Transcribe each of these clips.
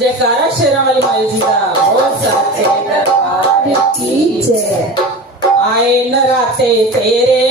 जयकारा शेरावल माई जी का बहुत सच्चे दरबार की जय आए नराते तेरे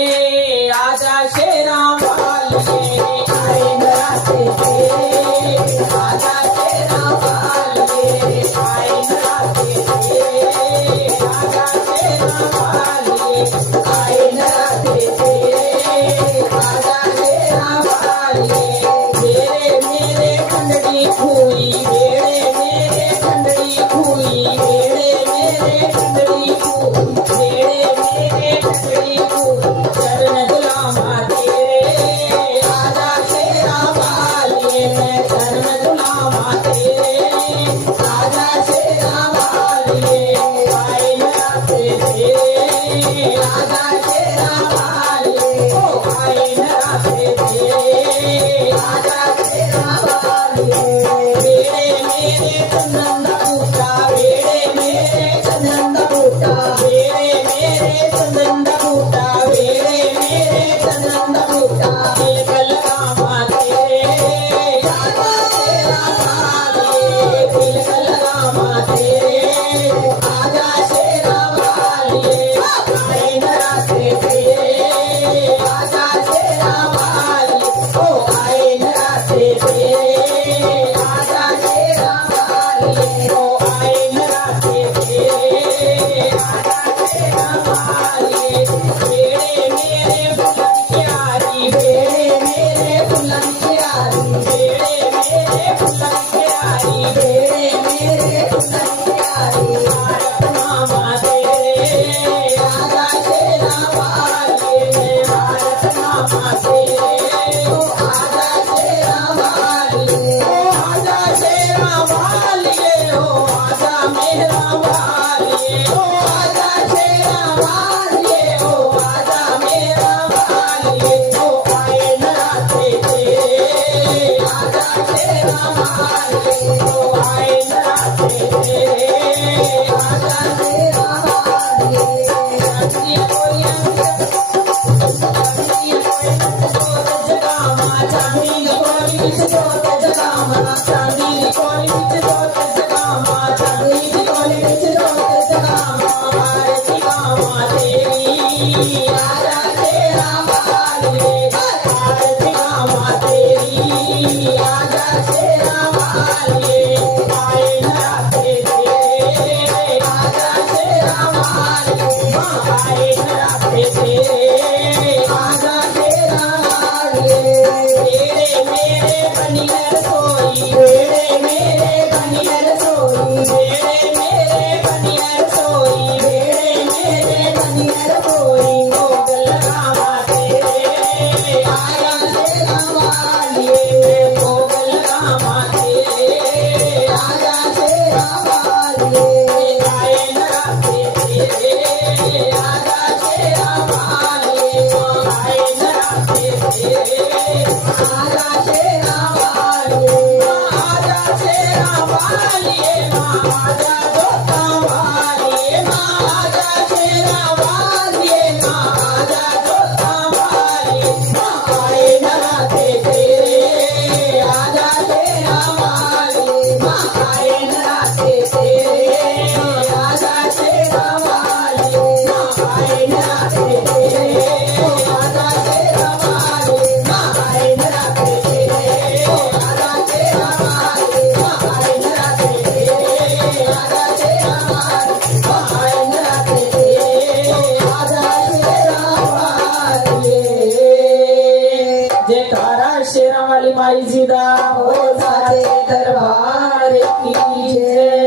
जेठारा शेरा वाली माई जी दा ओ साजे दरबार की जय